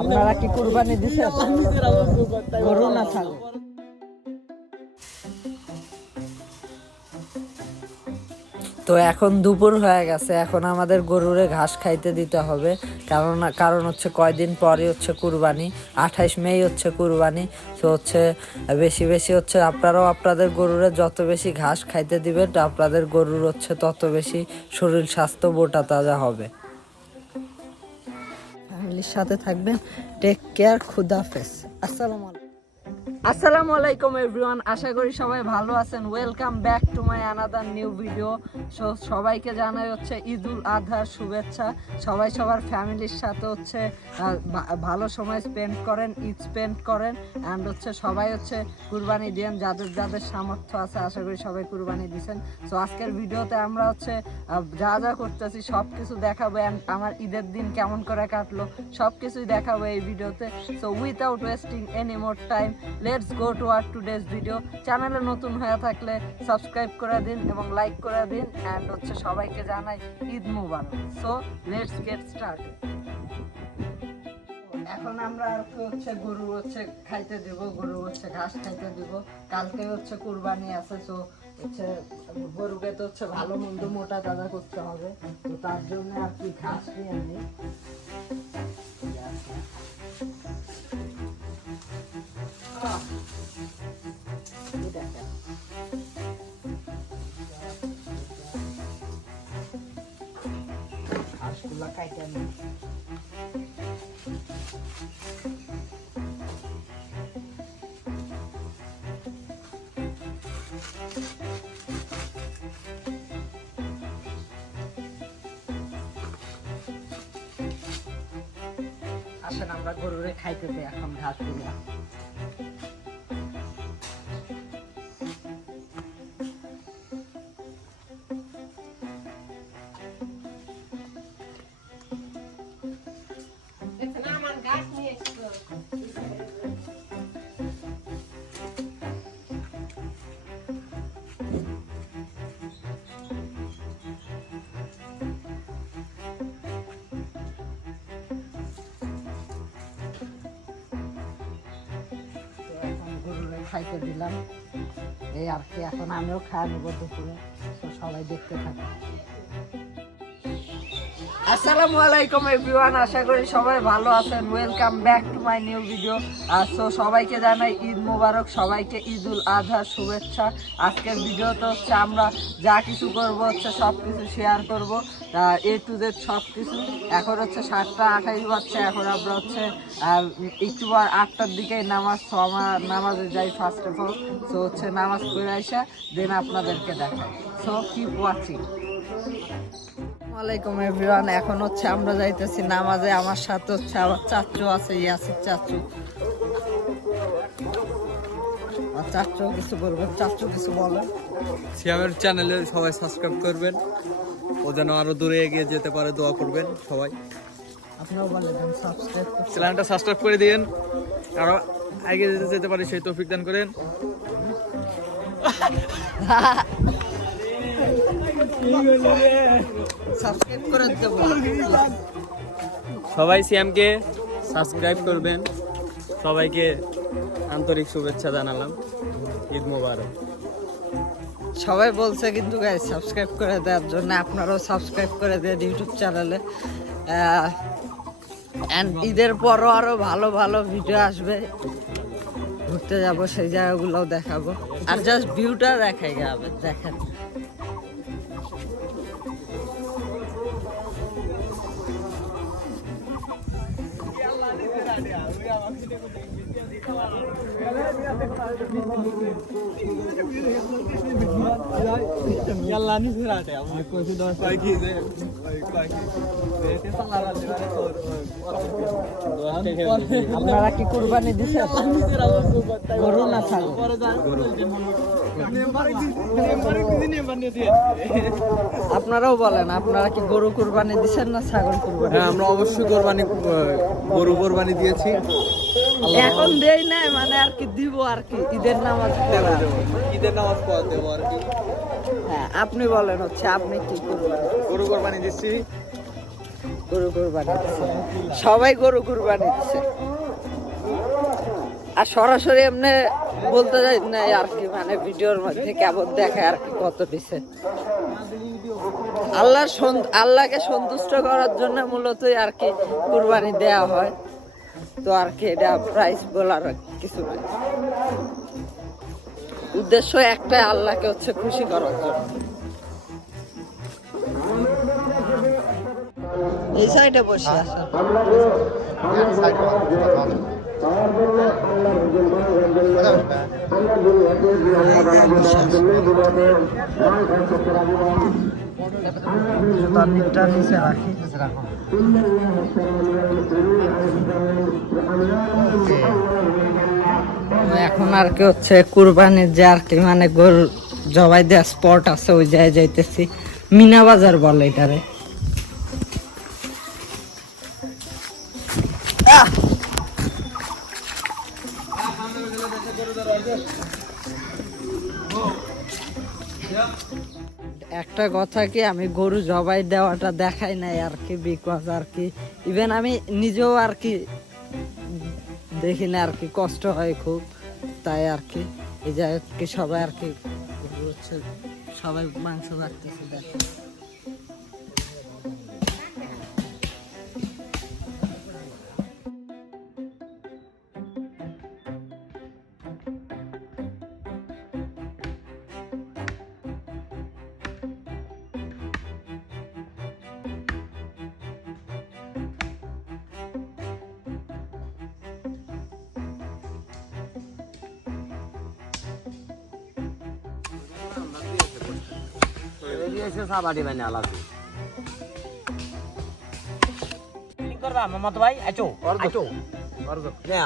আপনারা কি কুরবানি দিছেন? গরু না ছাগল? তো এখন দুপুর হয়ে গেছে, এখন আমাদের গরুরে ঘাস খাইতে দিতে হবে, কারণ হচ্ছে কয়দিন পরে হচ্ছে কুরবানি, 28 মে হচ্ছে কুরবানি। তো হচ্ছে বেশি বেশি হচ্ছে আপনারাও আপনাদের গরুরে যত বেশি ঘাস খাইতে দিবেন, আপনাদের গরুর হচ্ছে তত বেশি শরীর স্বাস্থ্য মোটা তাজা হবে। ফ্যামিলির সাথে থাকবেন। টেক কেয়ার, খুদাফেজ, আসসালামু আলাইকুম এভরিওয়ান। আশা করি সবাই ভালো আছেন। Welcome back to my another new video. সবাইকে জানাই হচ্ছে ঈদুল আজহার শুভেচ্ছা। সবাই সবার ফ্যামিলির সাথে হচ্ছে ভালো সময় স্পেন্ড করেন, ঈদ স্পেন্ড করেন, অ্যান্ড হচ্ছে সবাই হচ্ছে কুরবানি দেন, যাদের যাদের সামর্থ্য আছে। আশা করি সবাই কুরবানি দিচ্ছেন। সো আজকের ভিডিওতে আমরা হচ্ছে যা যা করতেছি সব কিছু দেখাবো, অ্যান্ড আমার ঈদের দিন কেমন করে কাটলো সব কিছুই দেখাবো এই ভিডিওতে। So without wasting any more time, let's go to our today's video. চ্যানেলে নতুন হয়ে থাকলে সাবস্ক্রাইব করে দিন এবং লাইক করে দিন, অ্যান্ড হচ্ছে সবাইকে জানাই ঈদ মুবারক। So let's get started. এখন আমরা আর হচ্ছে গরু হচ্ছে খাইতে দেব, গরু হচ্ছে ঘাস খাইতে দিব। কালকে হচ্ছে কুরবানি আছে। সো হচ্ছে গরুকে তো হচ্ছে ভালো মন্দ মোটা তাজা করতে হবে। তো তার জন্য আর কি ঘাস নিয়ে নিই। ঘাসগুলা কাইটা নিই। আসেন আমরা গরুরে খাইতে দিই এখন ঘাসগুলা। খাইতে দিলাম এই আর কি। এখন আমিও খাওয়া নেবো দুপুরে। তো সবাই দেখতে থাকো। আসসালামু আলাইকুম এভরিওয়ান। আশা করি সবাই ভালো আছেন। Welcome back to my new video. So সবাইকে জানাই ঈদ মোবারক, সবাইকে ঈদুল আজহার শুভেচ্ছা। আজকের ভিডিওতে হচ্ছে আমরা যা কিছু করব হচ্ছে সব কিছু শেয়ার করব, এ টু জেড সব কিছু। এখন হচ্ছে 7:28 বাজছে। এখন আমরা হচ্ছে একটু বার 8টার দিকে নামাজ, নামাজে যাই ফার্স্ট অফ অল। সো হচ্ছে নামাজ পড়ে আসা দেন আপনাদেরকে দেখাই। So keep watching. আসসালামাইকুম এভরিওয়ান। এখন হচ্ছে আমরা যাইতেছি নামাজে। আমার সাথে হচ্ছে আমার চাচু আছে, ইয়াসির চাচু। আর চাচু কিছু বলবেন? চাচু কিছু বলেন। সিয়ামের চ্যানেলে সবাই সাবস্ক্রাইব করবেন, ও যেন আরো দূরে এগিয়ে যেতে পারে, দোয়া করবেন সবাই। আপনারাও বলেন সাবস্ক্রাইব, চ্যানেলটা সাবস্ক্রাইব করে দিয়েন, আরো এগিয়ে যেতে পারে সেই তৌফিক দান করেন। সাবস্ক্রাইব করে দেব। সবাই সিয়ামকে সাবস্ক্রাইব করবেন। সবাইকে আন্তরিক শুভেচ্ছা জানালাম। ঈদ মোবারক। সবাই বলছে কিন্তু গাইস সাবস্ক্রাইব করে দেওয়ার জন্য। আপনারাও সাবস্ক্রাইব করে দেন ইউটিউব চ্যানেলে। অ্যান্ড ঈদের পরও আরো ভালো ভালো ভিডিও আসবে। ঘুরতে যাব, সেই জায়গাগুলোও দেখাবো। আর জাস্ট ভিউটা দেখাই যাবে, দেখেন। আপনারা কি কুরবানি দিচ্ছেন? গরু না ছাগল? আপনারাও বলেন, আপনারা কি গরু কুরবানি দিচ্ছেন না ছাগল কুরবানি? হ্যাঁ, আমরা অবশ্যই গরু কোরবানি দিয়েছি। এখন দেই নাই, মানে আর কি দিব আর কি ঈদের নামাজ পড়া। ঈদের নামাজ পড়া দেবো আর কি। হ্যাঁ, আপনি বলেন হচ্ছে আপনি কি করবেন? গরু কোরবানি দিচ্ছি। গরু কুরবানি দিচ্ছে, সবাই গরু কুরবানি দিচ্ছে। আর সরাসরি এমনি বলতে যাই না আর কি, মানে ভিডিওর মধ্যে কেমন দেখায় আর কি কত দিছে। আল্লাহকে সন্তুষ্ট করার জন্য মূলতই আর কি কুরবানি দেয়া হয়। তো আর কি এটা প্রাইস বলার কিছু নাই, উদ্দেশ্য একটাই, আল্লাহকে হচ্ছে খুশি করার জন্য। এই সাইডে বসে আসেন। নিচে রাখি। এখন আর কি হচ্ছে কুরবানির যে আর কি মানে গরু জবাই দেওয়া স্পট আছে, ওই জায়গায় যাইতেছি। মিনা বাজার বলে এটারে। একটা কথা কি, আমি গরু জবাই দেওয়াটা দেখাই নাই আর কি, বিকজ আর কি ইভেন আমি নিজেও আর কি দেখি না আর কি, কষ্ট হয় খুব। তাই আর কি এই যে আর কি সবাই আর কি হচ্ছে সবাই মাংস কাটতেছে দেখেন। Mamat bay, aco, aco, ya.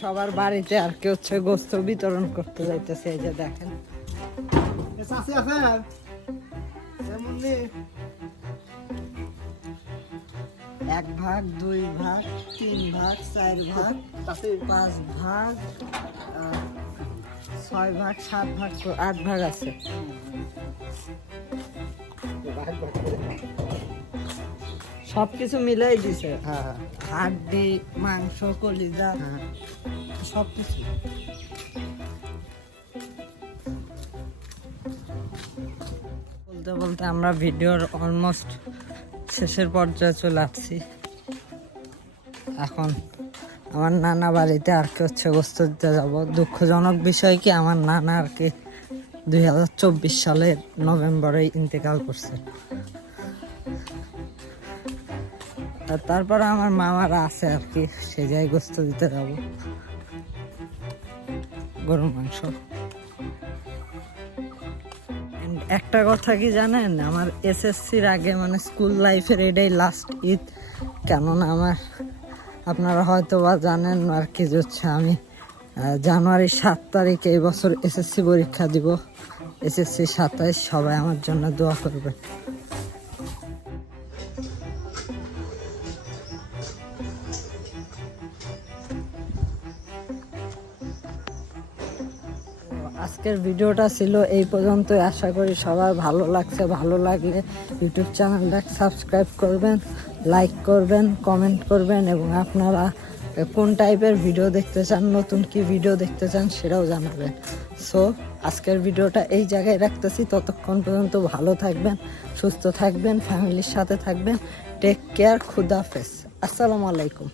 সবার বাড়িতে আর কি হচ্ছে গোস্ত বিতরণ করতে যাইতেছে। এই যে দেখেন এক ভাগ, দুই ভাগ, তিন ভাগ, চার ভাগ, পাঁচ ভাগ, 6 ভাগ, 7 ভাগ, 8 ভাগ আছে। সবকিছু মিলাই দিছে, হাড্ডি, মাংস, কলিজা, সবকিছু। বলতে বলতে আমরা ভিডিওর অলমোস্ট শেষের পর্যায়ে চলে আসছি। এখন আমার নানা বাড়িতে আর কি হচ্ছে গোস্ত দিতে যাবো। দুঃখজনক বিষয় কি, আমার নানা আর কি 2024 সালের নভেম্বরে ইন্তেকাল করছে। আর তারপরে আমার মামারা আছে আর কি, সে জায়গায় গোস্ত দিতে যাবো, গরুর মাংস। একটা কথা কি জানেন, আমার এসএসসির আগে মানে স্কুল লাইফের এটাই লাস্ট ঈদ। কেননা আপনারা হয়তো বা জানেন আর কি, হচ্ছে আমি জানুয়ারি 7 তারিখে এই বছর এসএসসি পরীক্ষা দিব। এসএসসি 27। সবাই আমার জন্য দোয়া করবে। আজকের ভিডিওটা ছিল এই পর্যন্তই। আশা করি সবার ভালো লাগছে। ভালো লাগলে ইউটিউব চ্যানেলটা সাবস্ক্রাইব করবেন, লাইক করবেন, কমেন্ট করবেন এবং আপনারা কোন টাইপের ভিডিও দেখতে চান, নতুন কি ভিডিও দেখতে চান সেটাও জানাবেন। সো আজকের ভিডিওটা এই জায়গায় রাখতেছি, ততক্ষণ পর্যন্ত ভালো থাকবেন, সুস্থ থাকবেন, ফ্যামিলির সাথে থাকবেন। টেক কেয়ার, খুদাহাফেজ, আসসালামু আলাইকুম।